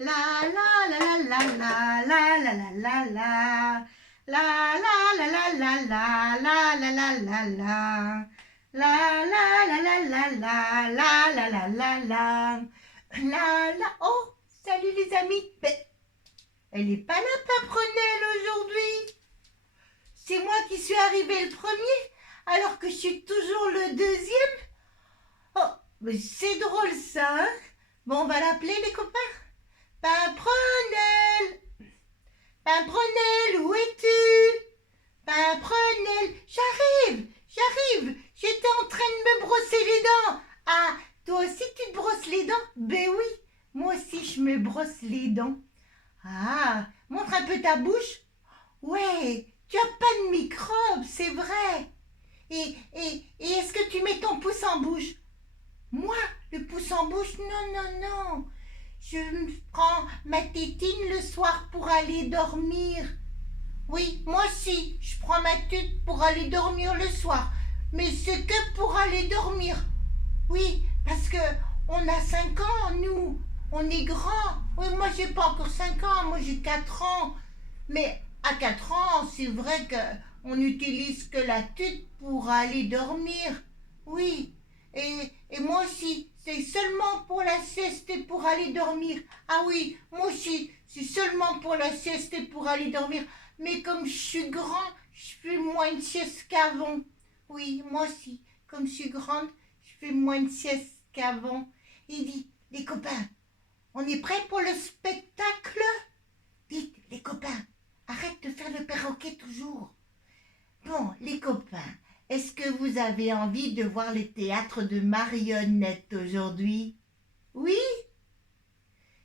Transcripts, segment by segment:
La la la la la la la la la la. La la la la la la la la la la la. La la la la la la la la la la la. La la. Oh, salut les amis. Mais elle n'est pas là, Paprenelle, aujourd'hui. C'est moi qui suis arrivée le premier, alors que je suis toujours le deuxième. Oh, mais c'est drôle ça, hein? Bon, on va l'appeler, les copains. Paprenelle! Paprenelle, où es-tu? Paprenelle, j'arrive. J'étais en train de me brosser les dents. Ah, toi aussi tu te brosses les dents? Ben oui, moi aussi je me brosse les dents. Ah, montre un peu ta bouche. Ouais, tu as pas de microbes, c'est vrai. Et est-ce que tu mets ton pouce en bouche? Moi, le pouce en bouche? Non. Je me prends ma tétine le soir pour aller dormir. Oui, moi aussi, je prends ma tute pour aller dormir le soir. Mais c'est que pour aller dormir. Oui, parce que on a 5 ans, nous. On est grands. Oui, moi, j'ai pas encore 5 ans. Moi, j'ai 4 ans. Mais à 4 ans, c'est vrai que on n'utilise que la tute pour aller dormir. Oui. Et moi aussi, c'est seulement pour la sieste et pour aller dormir. Ah oui, moi aussi, c'est seulement pour la sieste et pour aller dormir. Mais comme je suis grand, je fais moins de sieste qu'avant. Oui, moi aussi, comme je suis grande, je fais moins de sieste qu'avant. Il dit, les copains, on est prêts pour le spectacle? Dites, les copains, arrête de faire le perroquet toujours. Bon, les copains, est-ce que vous avez envie de voir le théâtre de marionnettes aujourd'hui? Oui?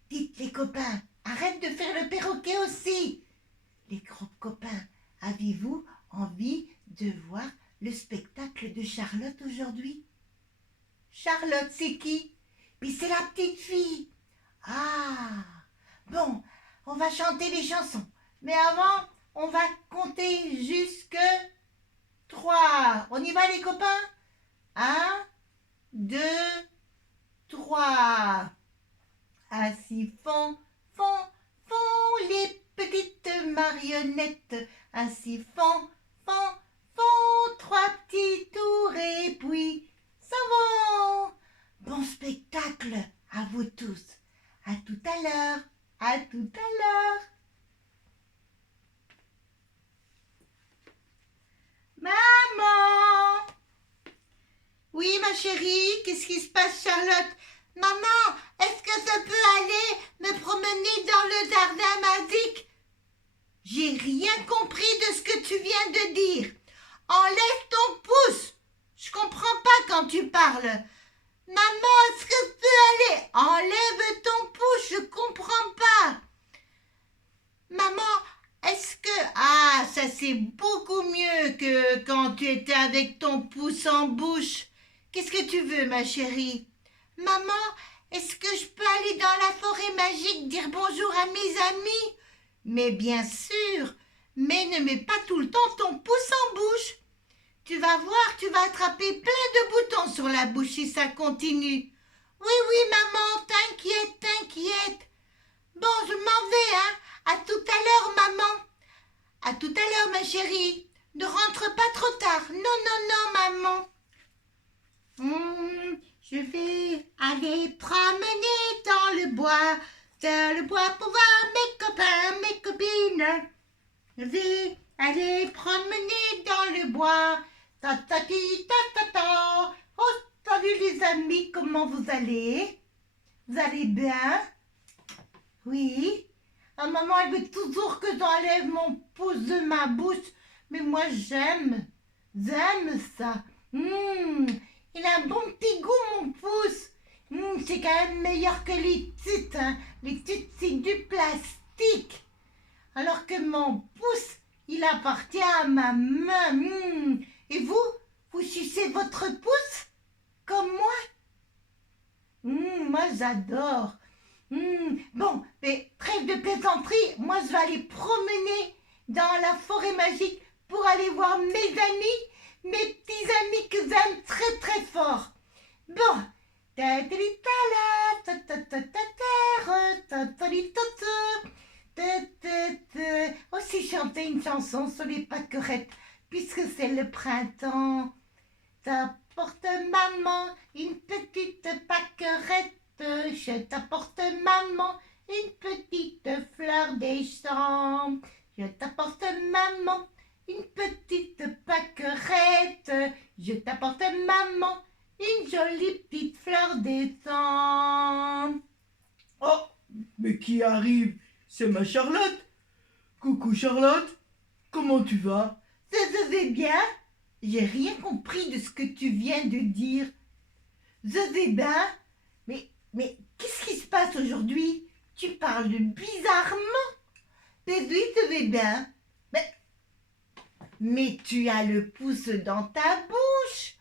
Dites, les copains, arrête de faire le perroquet aussi. Les gros copains, avez-vous envie de voir le spectacle de Charlotte aujourd'hui? Charlotte, c'est qui? Puis c'est la petite fille. Ah, bon, on va chanter les chansons. Mais avant, on va compter jusque 3. On y va les copains? 1, 2, 3. Ainsi font les petites marionnettes. Ainsi font 3 petits tours et puis s'en vont. Bon spectacle à vous tous. À tout à l'heure. À tout à l'heure. Maman! Oui, ma chérie, qu'est-ce qui se passe, Charlotte? Maman, est-ce que je peux aller me promener dans le jardin magique? J'ai rien compris de ce que tu viens de dire. Enlève ton pouce. Je comprends pas quand tu parles. Maman, est-ce que je peux aller? Enlève ton pouce, je comprends pas. Maman, est-ce que... Ah, ça c'est beaucoup mieux que quand tu étais avec ton pouce en bouche. Qu'est-ce que tu veux, ma chérie? Maman, est-ce que je peux aller dans la forêt magique dire bonjour à mes amis? Mais bien sûr, mais ne mets pas tout le temps ton pouce en bouche. Tu vas voir, tu vas attraper plein de boutons sur la bouche si ça continue. Oui, maman, t'inquiète. Bon, je m'en vais, hein. À tout à l'heure, maman. À tout à l'heure, ma chérie. Ne rentre pas trop tard. Non, maman. Je vais aller promener dans le bois pour voir mes copains, mes copines. Je vais aller promener dans le bois. Ta ta ti ta ta ta. Oh, salut les amis, comment vous allez? Vous allez bien? Oui. Ah, maman, elle veut toujours que j'enlève mon pouce de ma bouche. Mais moi, j'aime ça. Il a un bon petit goût, mon pouce. C'est quand même meilleur que les tites. Hein. Les tites, c'est du plastique. Alors que mon pouce, il appartient à ma main. Et vous sucez votre pouce comme moi? Moi, j'adore. Bon, mais trêve de plaisanterie, moi je vais aller promener dans la forêt magique pour aller voir mes amis, mes petits amis que j'aime très très fort. Bon, ta ta ta ta ta ta ta ta ta ta ta une chanson sur les pâquerettes, puisque c'est le printemps. T'apporte maman une petite pâquerette, je t'apporte maman une petite fleur des champs. Je t'apporte maman une petite pâquerette, je t'apporte maman une jolie petite fleur des champs. Oh, mais qui arrive? C'est ma Charlotte. Coucou Charlotte, comment tu vas? Je vais bien. J'ai rien compris de ce que tu viens de dire. Je vais bien. Mais qu'est-ce qui se passe aujourd'hui? Tu parles bizarrement. Mais oui, je vais bien. Mais tu as le pouce dans ta bouche.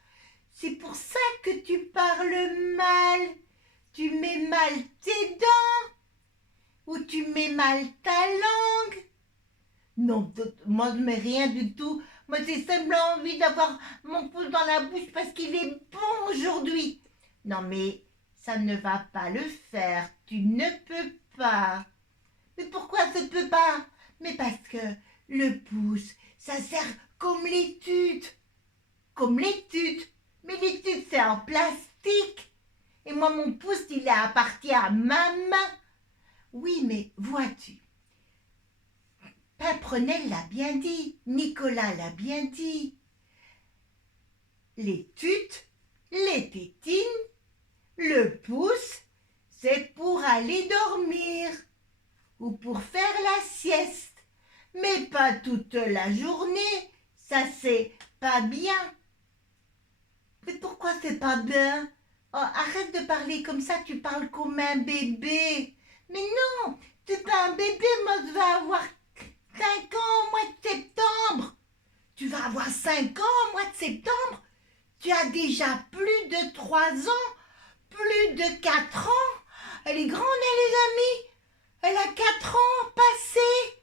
C'est pour ça que tu parles mal. Tu mets mal tes dents. Ou tu mets mal ta langue. Non, moi je mets rien du tout. Moi j'ai simplement envie d'avoir mon pouce dans la bouche parce qu'il est bon aujourd'hui. Non mais ça ne va pas le faire. Tu ne peux pas. Mais pourquoi ça ne peut pas? Mais parce que le pouce, ça sert comme l'étude. Comme l'étude. Mais l'étude c'est en plastique. Et moi mon pouce il appartient à ma main. Oui mais vois-tu. Pimprenel l'a bien dit, Nicolas l'a bien dit. Les tutes, les tétines, le pouce, c'est pour aller dormir ou pour faire la sieste, mais pas toute la journée, ça c'est pas bien. Mais pourquoi c'est pas bien? Oh, arrête de parler comme ça, tu parles comme un bébé. Mais non, t'es pas un bébé, moi je vais avoir 5 ans au mois de septembre. Tu vas avoir 5 ans au mois de septembre. Tu as déjà plus de 3 ans, plus de 4 ans. Elle est grande, hein, les amis. Elle a 4 ans passés.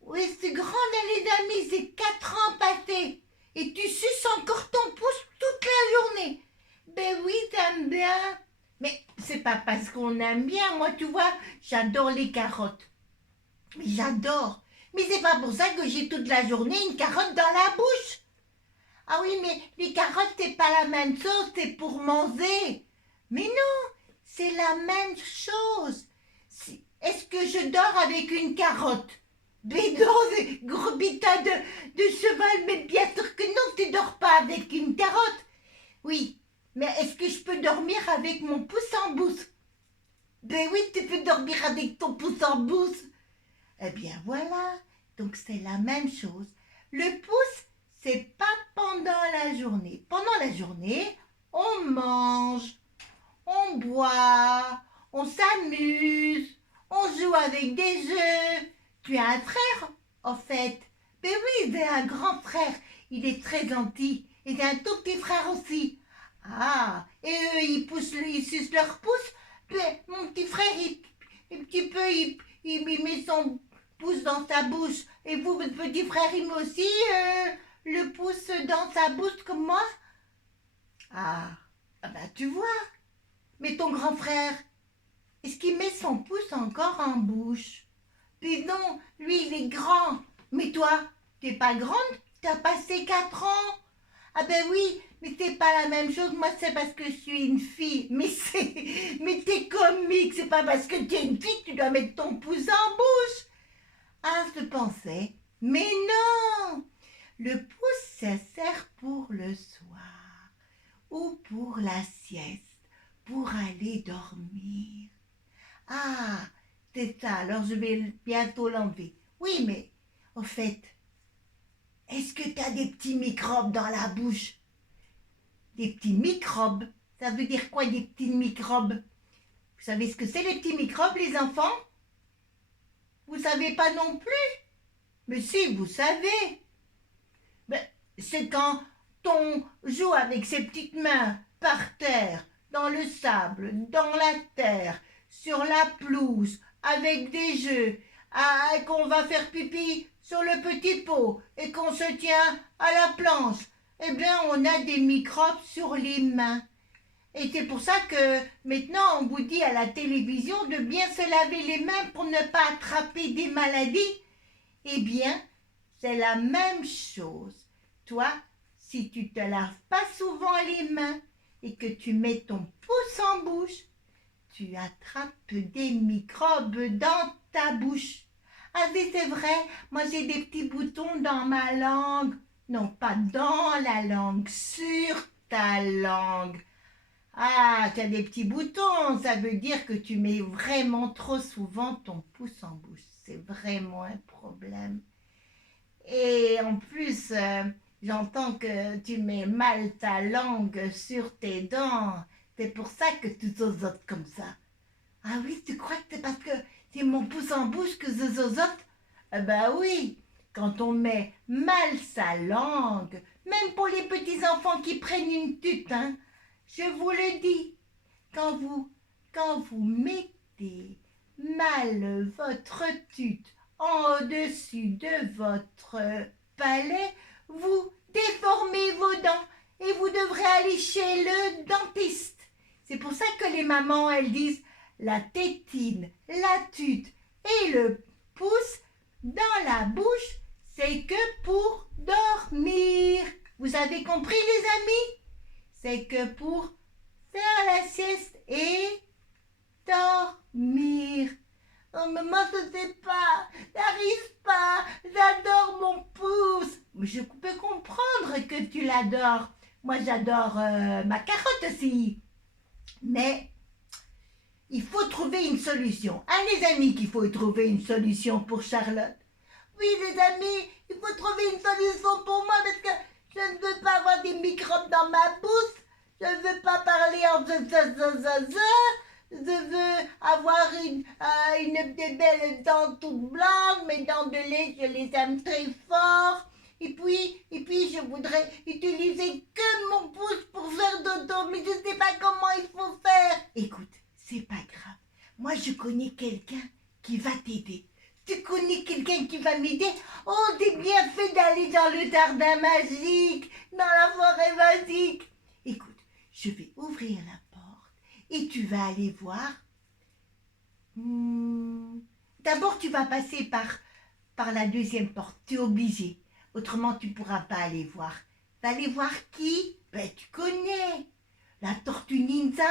Oui, c'est grande, hein, les amis, c'est 4 ans passés. Et tu suces encore ton pouce toute la journée. Ben oui, t'aimes bien. Mais c'est pas parce qu'on aime bien. Moi, tu vois, j'adore les carottes. Mais j'adore. Mais c'est pas pour ça que j'ai toute la journée une carotte dans la bouche. Ah oui, mais les carottes, c'est pas la même chose, c'est pour manger. Mais non, c'est la même chose. Est-ce que je dors avec une carotte? Mais non, gros bitin de cheval, mais bien sûr que non, tu dors pas avec une carotte. Oui, mais est-ce que je peux dormir avec mon pouce en bouche? Ben oui, tu peux dormir avec ton pouce en bouche. Eh bien voilà, donc c'est la même chose. Le pouce, c'est pas pendant la journée. Pendant la journée, on mange, on boit, on s'amuse, on joue avec des jeux. Tu as un frère, en fait. Mais oui, j'ai un grand frère. Il est très gentil. Et j'ai un tout petit frère aussi. Ah, et eux, ils sucent leur pouce. Mais mon petit frère, il met son pouce dans sa bouche. Et vous, votre petit frère, il met aussi le pouce dans sa bouche comme moi? Ah ben tu vois. Mais ton grand frère, est-ce qu'il met son pouce encore en bouche? Puis non, lui, il est grand. Mais toi, t'es pas grande? T'as passé 4 ans? Ah ben oui, mais c'est pas la même chose. Moi, c'est parce que je suis une fille. Mais t'es comique. C'est pas parce que t'es une fille que tu dois mettre ton pouce en bouche. Ah, je pensais. Mais non! Le pouce, ça sert pour le soir ou pour la sieste, pour aller dormir. Ah, c'est ça, alors je vais bientôt l'enlever. Oui, mais au fait, est-ce que tu as des petits microbes dans la bouche? Des petits microbes? Ça veut dire quoi, des petits microbes? Vous savez ce que c'est, les petits microbes, les enfants? Vous savez pas non plus? Mais si, vous savez. Ben, c'est quand on joue avec ses petites mains par terre, dans le sable, dans la terre, sur la pelouse, avec des jeux, qu'on va faire pipi sur le petit pot et qu'on se tient à la planche. Eh bien, on a des microbes sur les mains. Et c'est pour ça que maintenant on vous dit à la télévision de bien se laver les mains pour ne pas attraper des maladies. Eh bien, c'est la même chose. Toi, si tu te laves pas souvent les mains et que tu mets ton pouce en bouche, tu attrapes des microbes dans ta bouche. Ah oui, c'est vrai, moi j'ai des petits boutons dans ma langue. Non, pas dans la langue, sur ta langue. Ah, tu as des petits boutons, ça veut dire que tu mets vraiment trop souvent ton pouce en bouche. C'est vraiment un problème. Et en plus, j'entends que tu mets mal ta langue sur tes dents. C'est pour ça que tu zozotes comme ça. Ah oui, tu crois que c'est parce que c'est mon pouce en bouche que je zozote? Eh ben oui, quand on met mal sa langue, même pour les petits enfants qui prennent une tute, hein, je vous le dis, quand vous mettez mal votre tute en dessus de votre palais, vous déformez vos dents et vous devrez aller chez le dentiste. C'est pour ça que les mamans, elles disent la tétine, la tute et le pouce dans la bouche, c'est que pour dormir. Vous avez compris les amis? C'est que pour faire la sieste et dormir. Oh, mais moi, je ne sais pas, j'arrive pas, j'adore mon pouce. Mais je peux comprendre que tu l'adores. Moi, j'adore ma carotte aussi. Mais il faut trouver une solution. Hein, les amis, qu'il faut trouver une solution pour Charlotte. Oui, les amis, il faut trouver une solution pour moi parce que je ne veux pas avoir des microbes dans ma bouche. Je ne veux pas parler en je veux avoir des belles dents toutes blanches, mes dents de lait, je les aime très fort. Et puis, je voudrais utiliser que mon pouce pour faire dodo, mais je ne sais pas comment il faut faire. Écoute, c'est pas grave. Moi, je connais quelqu'un qui va t'aider. Tu connais quelqu'un qui va m'aider? Oh, c'est bien fait d'aller dans le jardin magique, dans la forêt magique. Écoute, je vais ouvrir la porte et tu vas aller voir. D'abord, tu vas passer par la deuxième porte. Tu es obligé. Autrement, tu ne pourras pas aller voir. Tu vas aller voir qui? Ben, tu connais. La tortue ninja.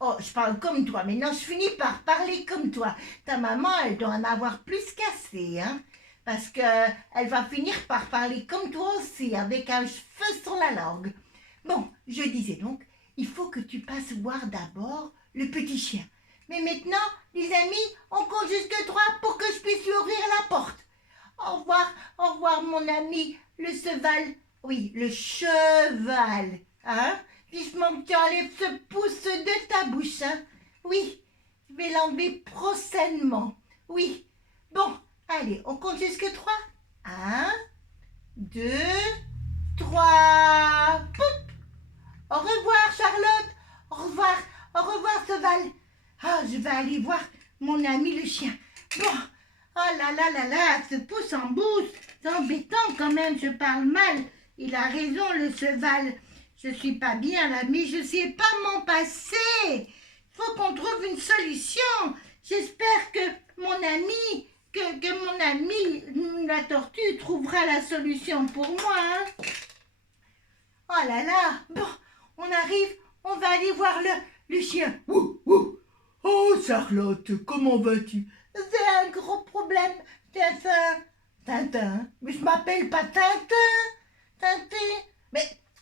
Oh, je parle comme toi. Maintenant, je finis par parler comme toi. Ta maman, elle doit en avoir plus qu'assez, hein? Parce qu'elle va finir par parler comme toi aussi, avec un cheveu sur la langue. Bon, je disais donc, il faut que tu passes voir d'abord le petit chien. Mais maintenant, les amis, on compte jusque 3 pour que je puisse lui ouvrir la porte. Au revoir mon ami, le cheval. Oui, le cheval. Hein? Vivement que tu enlèves ce pouce de ta bouche. Hein? Oui, je vais l'enlever prochainement. Oui. Bon, allez, on compte jusque 3. 1, 2, 3. Poup! Au revoir, Charlotte. Au revoir, cheval. Ah, je vais aller voir mon ami le chien. Bon, oh là, ce pouce en bouche, c'est embêtant quand même, je parle mal. Il a raison, le cheval. Je suis pas bien là, mais je sais pas m'en passer. Faut qu'on trouve une solution. J'espère que mon ami, la tortue, trouvera la solution pour moi. Hein. Oh là, bon, on arrive, on va aller voir le chien. Ouh, ouh. Oh, Charlotte, comment vas-tu? C'est un gros problème, Tintin. Mais je m'appelle pas Tintin.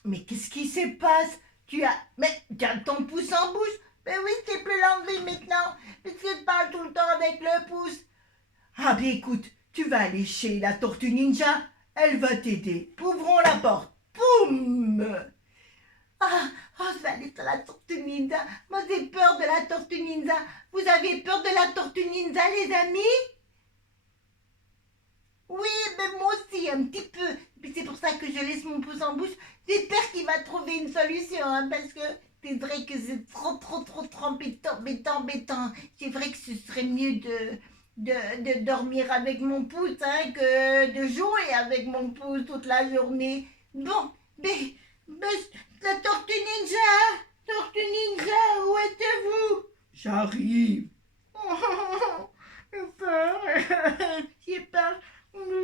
Mais qu'est-ce qui se passe? Tu as ton pouce en bouche. Mais oui, tu peux l'enlever maintenant, parce que tu parles tout le temps avec le pouce. Ah bien écoute, tu vas aller chez la tortue ninja, elle va t'aider. Ouvrons la porte. Poum! Je vais aller sur la tortue ninja. Moi, j'ai peur de la tortue ninja. Vous avez peur de la tortue ninja, les amis? Oui, mais moi aussi, un petit peu. Puis c'est pour ça que je laisse mon pouce en bouche. J'espère qu'il va trouver une solution, hein, parce que c'est vrai que c'est trop embêtant. C'est vrai que ce serait mieux de dormir avec mon pouce, hein, que de jouer avec mon pouce toute la journée. Bon, mais la tortue ninja, où êtes-vous? J'arrive. J'ai peur, j'ai peur,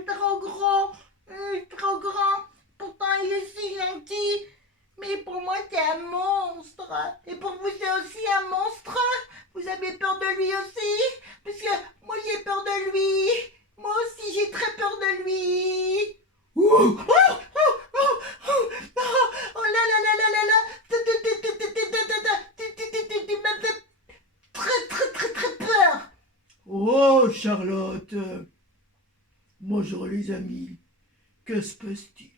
trop gros, trop grand. Pourtant, il est si gentil. Mais pour moi, c'est un monstre. Et pour vous, c'est aussi un monstre? Vous avez peur de lui aussi? Parce que moi, j'ai peur de lui. Moi aussi, j'ai très peur de lui. Oh, Oh, oh, oh, oh, oh là là là là là là. Tu m'as fait très très très très peur. oh, Charlotte. Bonjour les amis. Que se passe-t-il?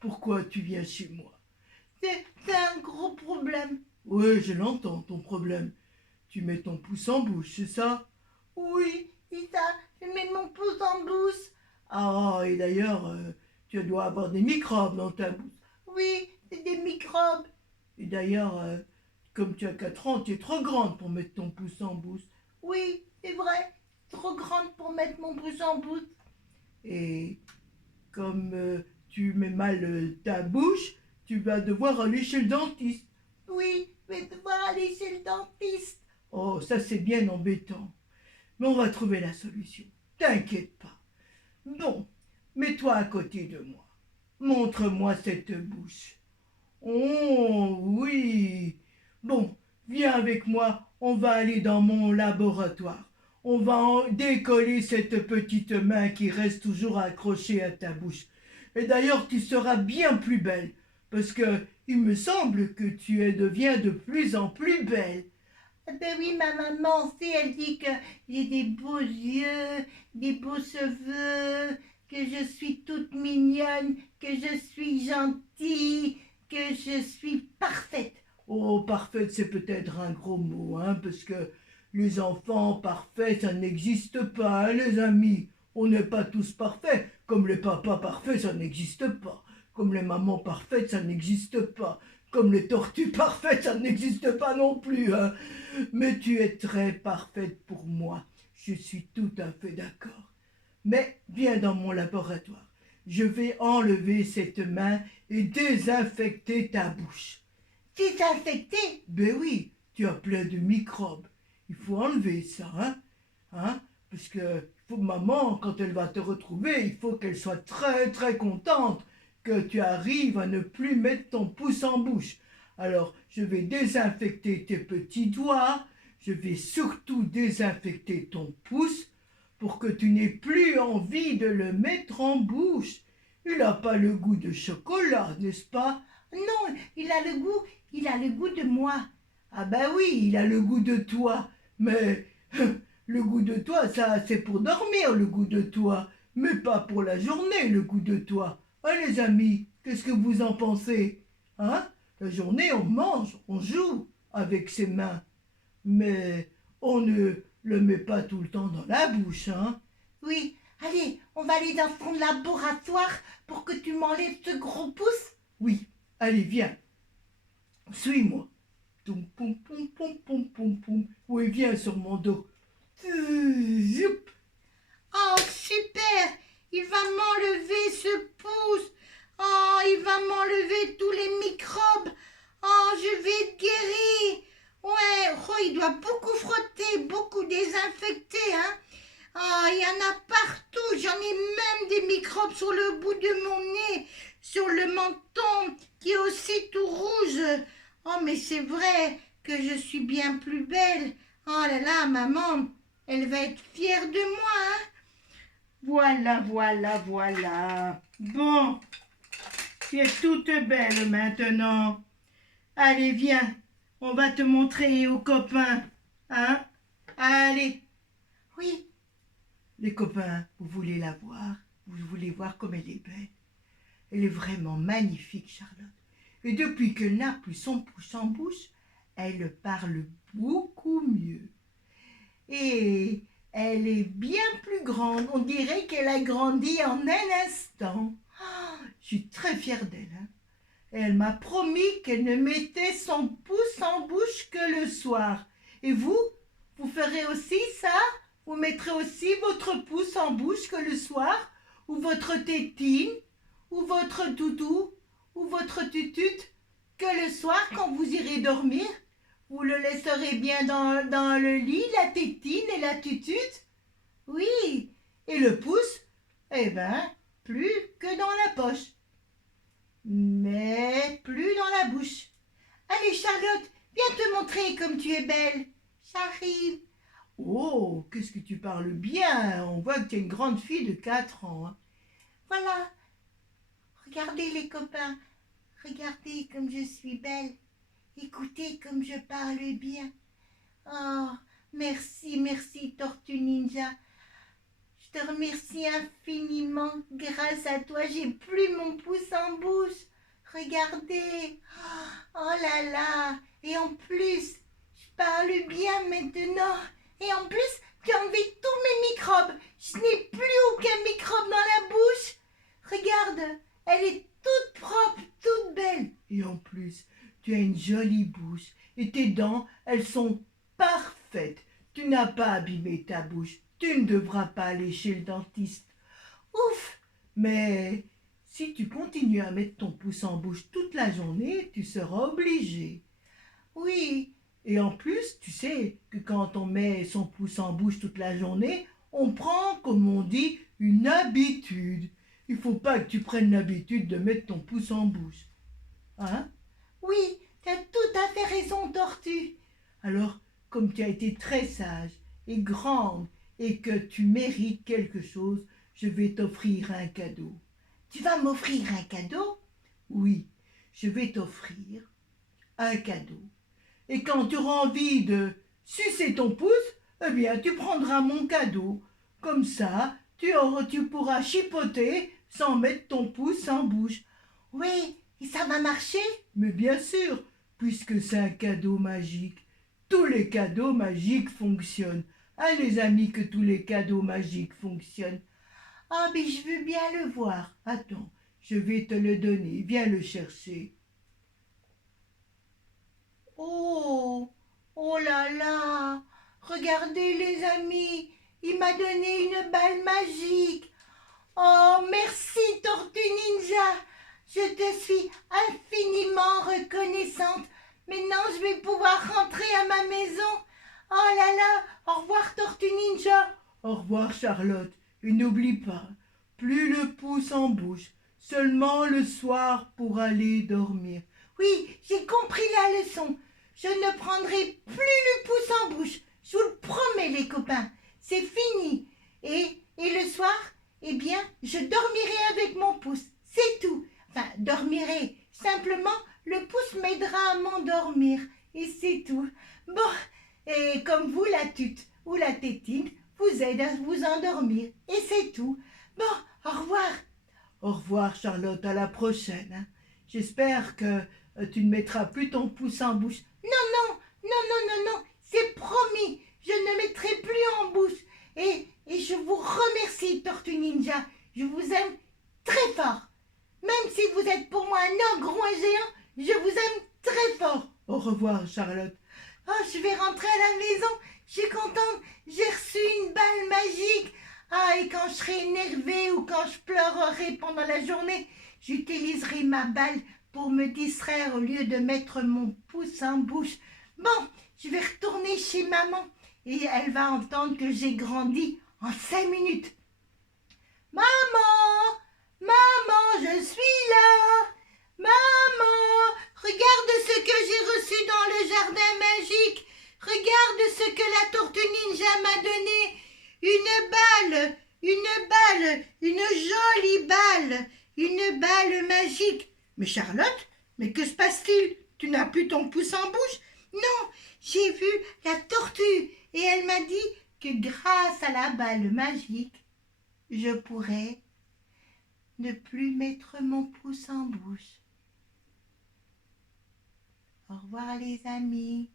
Pourquoi tu viens chez moi? C'est un gros problème. Oui, je l'entends, ton problème. Tu mets ton pouce en bouche, c'est ça? Oui, c'est ça. Je mets mon pouce en bouche. Ah, et d'ailleurs, tu dois avoir des microbes dans ta bouche. Oui, c'est des microbes. Et d'ailleurs, comme tu as 4 ans, tu es trop grande pour mettre ton pouce en bouche. Oui, c'est vrai. Trop grande pour mettre mon pouce en bouche. Et comme tu mets mal ta bouche, tu vas devoir aller chez le dentiste. Oui, je vais devoir aller chez le dentiste. Oh, ça c'est bien embêtant. Mais on va trouver la solution. T'inquiète pas. Bon, mets-toi à côté de moi. Montre-moi cette bouche. Oh, oui. Bon, viens avec moi. On va aller dans mon laboratoire. On va décoller cette petite main qui reste toujours accrochée à ta bouche. Et d'ailleurs, tu seras bien plus belle. Parce que il me semble que deviens de plus en plus belle. Ah ben oui, ma maman aussi, elle dit que j'ai des beaux yeux, des beaux cheveux, que je suis toute mignonne, que je suis gentille, que je suis parfaite. Oh, parfaite, c'est peut-être un gros mot, hein, parce que les enfants parfaits, ça n'existe pas, hein, les amis. On n'est pas tous parfaits. Comme les papas parfaits, ça n'existe pas. Comme les mamans parfaites, ça n'existe pas. Comme les tortues parfaites, ça n'existe pas non plus, hein. Mais tu es très parfaite pour moi. Je suis tout à fait d'accord. Mais viens dans mon laboratoire. Je vais enlever cette main et désinfecter ta bouche. Désinfectée? Ben oui, tu as plein de microbes. Il faut enlever ça, hein? Parce que maman, quand elle va te retrouver, il faut qu'elle soit très très contente que tu arrives à ne plus mettre ton pouce en bouche. Alors, je vais désinfecter tes petits doigts, je vais surtout désinfecter ton pouce pour que tu n'aies plus envie de le mettre en bouche. Il n'a pas le goût de chocolat, n'est-ce pas? Non, il a le goût de moi. Ah ben oui, il a le goût de toi, mais le goût de toi, ça c'est pour dormir, le goût de toi, mais pas pour la journée, le goût de toi. Hein les amis, qu'est-ce que vous en pensez? Hein? La journée, on mange, on joue avec ses mains, mais on ne le met pas tout le temps dans la bouche, hein? Oui, allez, on va aller dans ton laboratoire pour que tu m'enlèves ce gros pouce. Oui, allez, viens, suis-moi. Poum, poum, poum, poum, poum, poum, poum. Oui, viens sur mon dos. Zoup. Oh, super! Il va m'enlever ce pouce. Oh, il va m'enlever tous les microbes. Oh, je vais être guérie. Ouais, oh, il doit beaucoup frotter, beaucoup désinfecter, hein. Oh, il y en a partout. J'en ai même des microbes sur le bout de mon nez, sur le menton, qui est aussi tout rouge. Oh, mais c'est vrai que je suis bien plus belle. Oh là là, maman, elle va être fière de moi, hein. Voilà, voilà, voilà. Bon, tu es toute belle maintenant. Allez, viens, on va te montrer aux copains, hein. Allez. Oui. Les copains, vous voulez la voir? Vous voulez voir comme elle est belle? Elle est vraiment magnifique, Charlotte. Et depuis qu'elle n'a plus son pouce en bouche, elle parle beaucoup mieux. Et elle est bien plus grande. On dirait qu'elle a grandi en un instant. Oh, je suis très fière d'elle, hein. Elle m'a promis qu'elle ne mettait son pouce en bouche que le soir. Et vous ferez aussi ça? Vous mettrez aussi votre pouce en bouche que le soir? Ou votre tétine? Ou votre doudou? Ou votre tutute? Que le soir, quand vous irez dormir, vous le laisserez bien dans le lit, la tétine et la tutute? Oui. Et le pouce? Eh ben, plus que dans la poche, mais plus dans la bouche. Allez, Charlotte, viens te montrer comme tu es belle. J'arrive. Oh, qu'est-ce que tu parles bien! On voit que tu es une grande fille de 4 ans. Hein. Voilà. Regardez les copains. Regardez comme je suis belle. Écoutez comme je parle bien. Oh, merci, merci, Tortue Ninja. Je te remercie infiniment. Grâce à toi, j'ai plus mon pouce en bouche. Regardez. Oh là là. Et en plus, je parle bien maintenant. Et en plus, tu as enlevé tous mes microbes. Je n'ai plus aucun microbe dans la bouche. Regarde, elle est toute propre, toute belle. Et en plus, tu as une jolie bouche. Et tes dents, elles sont parfaites. Tu n'as pas abîmé ta bouche. Tu ne devras pas aller chez le dentiste. Ouf! Mais si tu continues à mettre ton pouce en bouche toute la journée, tu seras obligé. Oui. Et en plus, tu sais que quand on met son pouce en bouche toute la journée, on prend, comme on dit, une habitude. Il ne faut pas que tu prennes l'habitude de mettre ton pouce en bouche. Hein? Oui, tu as tout à fait raison, Tortue. Alors, comme tu as été très sage et grande et que tu mérites quelque chose, je vais t'offrir un cadeau. Tu vas m'offrir un cadeau? Oui, je vais t'offrir un cadeau. Et quand tu auras envie de sucer ton pouce, eh bien, tu prendras mon cadeau. Comme ça, tu pourras chipoter sans mettre ton pouce en bouche. Oui, et ça va marcher? Mais bien sûr, puisque c'est un cadeau magique. Tous les cadeaux magiques fonctionnent. Ah, les amis, que tous les cadeaux magiques fonctionnent. Ah, mais je veux bien le voir. Attends, je vais te le donner. Viens le chercher. Oh, oh là là, regardez les amis, il m'a donné une balle magique. Oh, merci Tortue Ninja, je te suis infiniment reconnaissante. Maintenant, je vais pouvoir rentrer à ma maison. Oh là là, au revoir Tortue Ninja. Au revoir Charlotte, et n'oublie pas, plus le pouce en bouche, seulement le soir pour aller dormir. Oui, j'ai compris la leçon. Je ne prendrai plus le pouce en bouche. Je vous le promets, les copains. C'est fini. Et le soir, eh bien, je dormirai avec mon pouce. C'est tout. Enfin, dormirai. Simplement, le pouce m'aidera à m'endormir. Et c'est tout. Bon, et comme vous, la tute ou la tétine vous aide à vous endormir. Et c'est tout. Bon, au revoir. Au revoir Charlotte, à la prochaine. Hein. J'espère que tu ne mettras plus ton pouce en bouche. Non, c'est promis, je ne mettrai plus en bouche. Et je vous remercie, Tortue Ninja. Je vous aime très fort. Même si vous êtes pour moi un ogre ou un géant, je vous aime très fort. Au revoir Charlotte. Oh, je vais rentrer à la maison. Je suis contente. J'ai reçu une balle magique. Ah, et quand je serai énervée ou quand je pleurerai pendant la journée, j'utiliserai ma balle pour me distraire au lieu de mettre mon pouce en bouche. Bon, je vais retourner chez maman et elle va entendre que j'ai grandi en 5 minutes. Maman, je suis là. Maman, regarde ce que j'ai reçu dans le jardin magique. Regarde ce que la Tortue Ninja m'a donné. Une jolie balle, une balle magique. Mais Charlotte, mais que se passe-t-il? Tu n'as plus ton pouce en bouche? Non, j'ai vu la tortue et elle m'a dit que grâce à la balle magique, je pourrais ne plus mettre mon pouce en bouche. Au revoir les amis.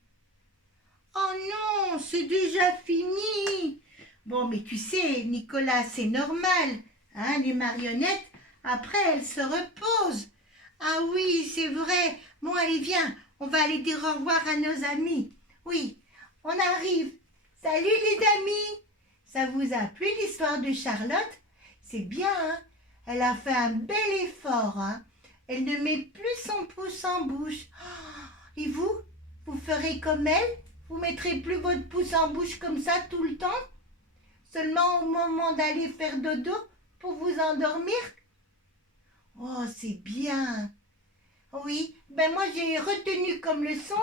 Oh non, c'est déjà fini. Bon, mais tu sais, Nicolas, c'est normal. Hein, les marionnettes, après, elles se reposent. Ah oui, c'est vrai. Bon, allez, viens, on va aller dire au revoir à nos amis. Oui, on arrive. Salut les amis. Ça vous a plu l'histoire de Charlotte? C'est bien, hein? Elle a fait un bel effort, hein? Elle ne met plus son pouce en bouche. Oh, et vous? Vous ferez comme elle? Vous mettrez plus votre pouce en bouche comme ça tout le temps? Seulement au moment d'aller faire dodo pour vous endormir? Oh, c'est bien. Oui, ben moi j'ai retenu comme leçon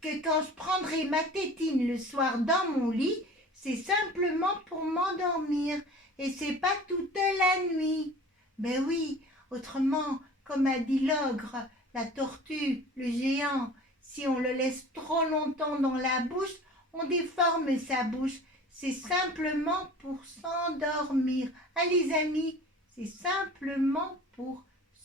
que quand je prendrai ma tétine le soir dans mon lit, c'est simplement pour m'endormir et c'est pas toute la nuit. Ben oui, autrement, comme a dit l'ogre, la tortue, le géant, si on le laisse trop longtemps dans la bouche, on déforme sa bouche. C'est simplement pour s'endormir. Ah les amis, c'est simplement pour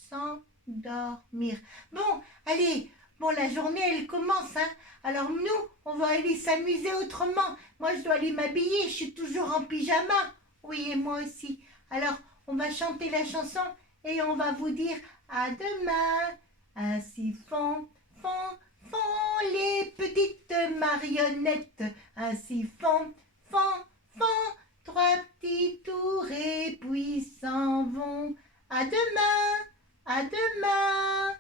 s'endormir. Bon, allez, bon, la journée, elle commence, hein. Alors nous, on va aller s'amuser autrement. Moi, je dois aller m'habiller, je suis toujours en pyjama. Oui, et moi aussi. Alors, on va chanter la chanson et on va vous dire à demain. Ainsi font les petites marionnettes. Ainsi font, trois petits tours et puis s'en vont. À demain, à demain.